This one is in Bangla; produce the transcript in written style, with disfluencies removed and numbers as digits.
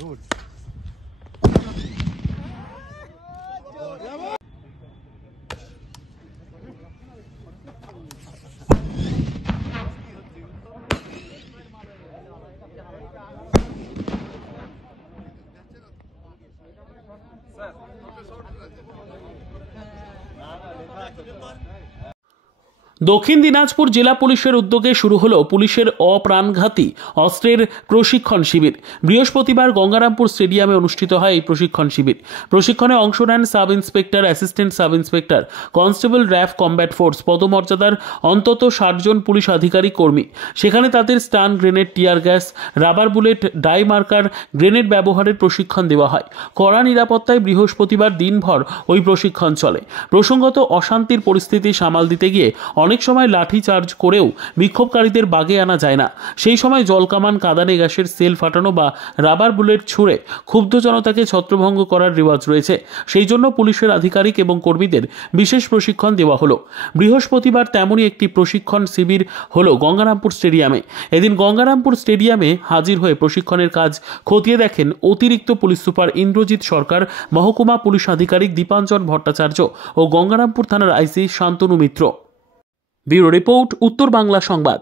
গুড দক্ষিণ দিনাজপুর জেলা পুলিশের উদ্যোগে শুরু হলো পুলিশের অপ্রাণঘাতী অস্ত্রের প্রশিক্ষণ শিবির। বৃহস্পতিবার গঙ্গারামপুর স্টেডিয়ামে অনুষ্ঠিত হয় এই প্রশিক্ষণ শিবির। প্রশিক্ষণে অংশ নেন sub inspector, assistant sub inspector, constable, RAF, combat force পদমর্যাদার অন্তত 60 জন পুলিশ আধিকারিক কর্মী। সেখানে তাদের stun grenade, tear gas, rubber bullet, dye marker grenade ব্যবহারের প্রশিক্ষণ দেওয়া হয়। কড়া নিরাপত্তায় বৃহস্পতিবার দিনভর ওই প্রশিক্ষণ চলে। প্রসঙ্গত, অশান্তির পরিস্থিতি সামাল দিতে গিয়ে অনেক সময় লাঠি চার্জ করেও বিক্ষোভকারীদের বাগে আনা যায় না। সেই সময় জলকামান, কাঁদানে গ্যাসের সেল ফাটানো বা রাবার বুলেট ছুঁড়ে ক্ষুব্ধ জনতাকে ছত্রভঙ্গ করার রেওয়াজ রয়েছে। সেই জন্য পুলিশের আধিকারিক এবং কর্মীদের বিশেষ প্রশিক্ষণ দেওয়া হলো। বৃহস্পতিবার তেমনই একটি প্রশিক্ষণ শিবির হলো গঙ্গারামপুর স্টেডিয়ামে। এদিন গঙ্গারামপুর স্টেডিয়ামে হাজির হয়ে প্রশিক্ষণের কাজ খতিয়ে দেখেন অতিরিক্ত পুলিশ সুপার ইন্দ্রজিৎ সরকার, মহকুমা পুলিশ আধিকারিক দীপাঞ্জন ভট্টাচার্য ও গঙ্গারামপুর থানার আইসি শান্তনু মিত্র। ব্যুরো রিপোর্ট, উত্তর বাংলা সংবাদ।